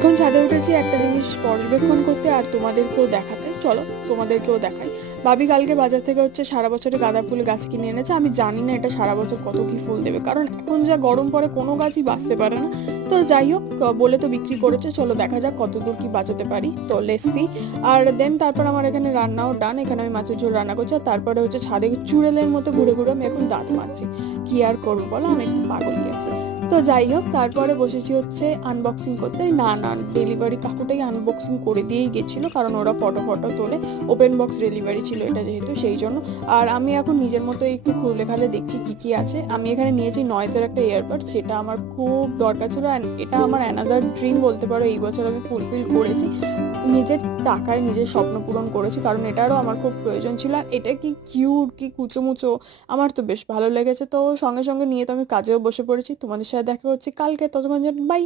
এখন ছাদে উঠেছি একটা জিনিস পর্যবেক্ষণ করতে আর তোমাদেরকেও দেখাতে। চলো তোমাদেরকেও দেখাই। ভাবি কালকে বাজার থেকে সারা বছরে গাঁদা ফুল গাছ কিনে এনেছে। আমি জানি না এটা সারা বছর কত কি ফুল দেবে, কারণ এখন যা গরম পড়ে কোনো গাছই বাঁচতে পারে না। তো যাই হোক, বলে তো বিক্রি করেছে, চলো দেখা যাক কতদূর কি বাঁচাতে পারি। তো লেটস সি। আর দেন তারপর আমার এখানে রান্নাও ডান। এখানে আমি মাছের ঝোল রান্না করছি, আর তারপরে ছাদে চুড়েলের মতো ঘুরে ঘুরে আমি এখন দাঁত মাজছি। কি আর করবো বলো, আমি একটু পাগলই আছি। তো যাই হোক, তারপরে বসেছি আনবক্সিং করতে। না না, ডেলিভারি কাকুটাই আনবক্সিং করে দিয়েই গেছিলো, কারণ ওরা ফটো ফটো তোলে। ওপেন বক্স ডেলিভারি ছিল এটা যেহেতু, সেই জন্য। আর আমি এখন নিজের মতো একটু খুলে খালে দেখছি কি কি আছে। আমি এখানে নিয়েছি নয়েজের একটা ইয়ারবাড, সেটা আমার খুব দরকার ছিল। এটা আমার অ্যানাদার ড্রিম বলতে পারো, এই বছর আমি ফুলফিল করেছি। নিজের টাকায় নিজের স্বপ্ন পূরণ করেছি, কারণ এটারও আমার খুব প্রয়োজন ছিল। আর এটা কি কিউট, কি কুচোমুচো, আমার তো বেশ ভালো লেগেছে। তো সঙ্গে সঙ্গে নিয়ে তো আমি কাজেও বসে পড়েছি। তোমাদের সাথে দেখা হচ্ছে কালকে, ততক্ষণ বাই।